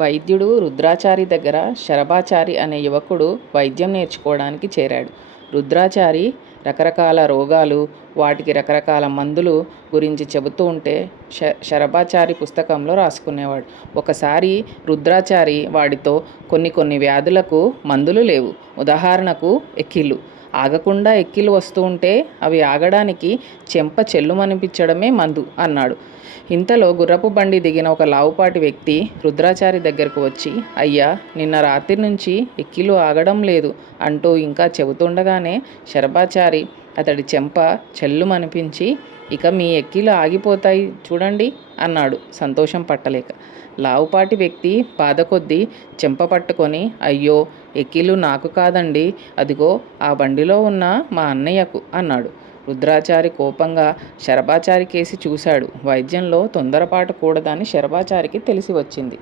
వైద్యుడు రుద్రాచారి దగ్గర శరభాచారి అనే యువకుడు వైద్యం నేర్చుకోవడానికి చేరాడు. రుద్రాచారి రకరకాల రోగాలు, వాటికి రకరకాల మందులు గురించి చెబుతూ ఉంటే శరభాచారి పుస్తకంలో రాసుకునేవాడు. ఒకసారి రుద్రాచారి వాడితో కొన్ని వ్యాధులకు మందులు లేవు, ఉదాహరణకు ఎక్కిళ్ళు. ఆగకుండా ఎక్కిళ్ళు వస్తూ ఉంటే అవి ఆగడానికి చెంప చెల్లుమనిపించడమే మందు అన్నాడు. ఇంతలో గుర్రపు బండి దిగిన ఒక లావుపాటి వ్యక్తి రుద్రాచారి దగ్గరకు వచ్చి, అయ్యా, నిన్న రాత్రి నుంచి ఎక్కిళ్ళు ఆగడం లేదు అంటూ ఇంకా చెబుతుండగానే శరభాచారి అతడి చెంప చెల్లుమనిపించి, ఇక మీ ఎక్కిళ్ళు ఆగిపోతాయి చూడండి అన్నాడు సంతోషం పట్టలేక. లావుపాటి వ్యక్తి బాధ కొద్దీ చెంప పట్టుకొని, అయ్యో, ఎక్కిళ్ళు నాకు కాదండి, అదిగో ఆ బండిలో ఉన్న మా అన్నయ్యకు అన్నాడు. రుద్రాచారి కోపంగా శరభాచారి కేసి చూశాడు. వైద్యంలో తొందరపాటు కూడదని శరభాచారికి తెలిసి వచ్చింది.